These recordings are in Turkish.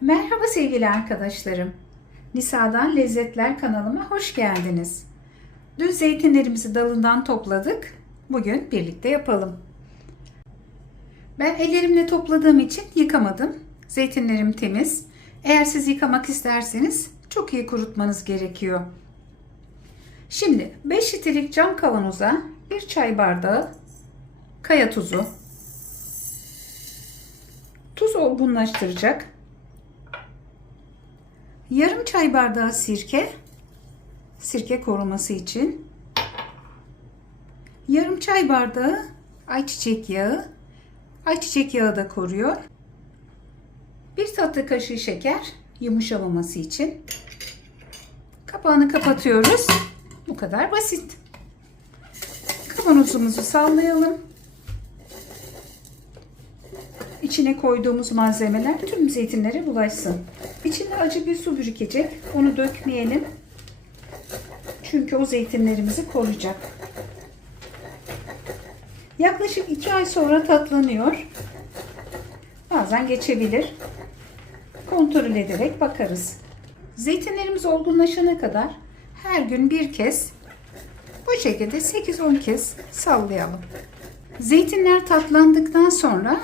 Merhaba sevgili arkadaşlarım. Nisa'dan Lezzetler kanalıma hoş geldiniz. Dün zeytinlerimizi dalından topladık. Bugün birlikte yapalım. Ben ellerimle topladığım için yıkamadım. Zeytinlerim temiz. Eğer siz yıkamak isterseniz çok iyi kurutmanız gerekiyor. Şimdi 5 litrelik cam kavanoza 1 çay bardağı kaya tuzu, tuz olgunlaştıracak Yarım çay bardağı sirke, sirke koruması için. Yarım çay bardağı ayçiçek yağı, ayçiçek yağı da koruyor. Bir tatlı kaşığı şeker, yumuşamaması için. Kapağını kapatıyoruz. Bu kadar basit. Kavanozumuzu sallayalım. İçine koyduğumuz malzemeler tüm zeytinlere bulaşsın. İçinde acı bir su birikecek. Onu dökmeyelim. Çünkü o zeytinlerimizi koruyacak. Yaklaşık 2 ay sonra tatlanıyor. Bazen geçebilir. Kontrol ederek bakarız. Zeytinlerimiz olgunlaşana kadar her gün bir kez bu şekilde 8-10 kez sallayalım. Zeytinler tatlandıktan sonra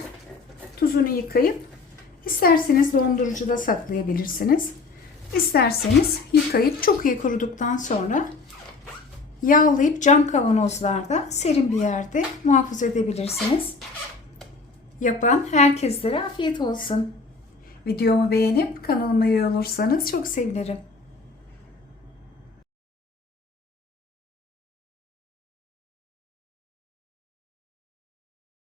tuzunu yıkayıp isterseniz dondurucuda saklayabilirsiniz. İsterseniz yıkayıp çok iyi kuruduktan sonra yağlayıp cam kavanozlarda serin bir yerde muhafaza edebilirsiniz. Yapan herkeslere afiyet olsun. Videomu beğenip kanalıma üye olursanız çok sevinirim.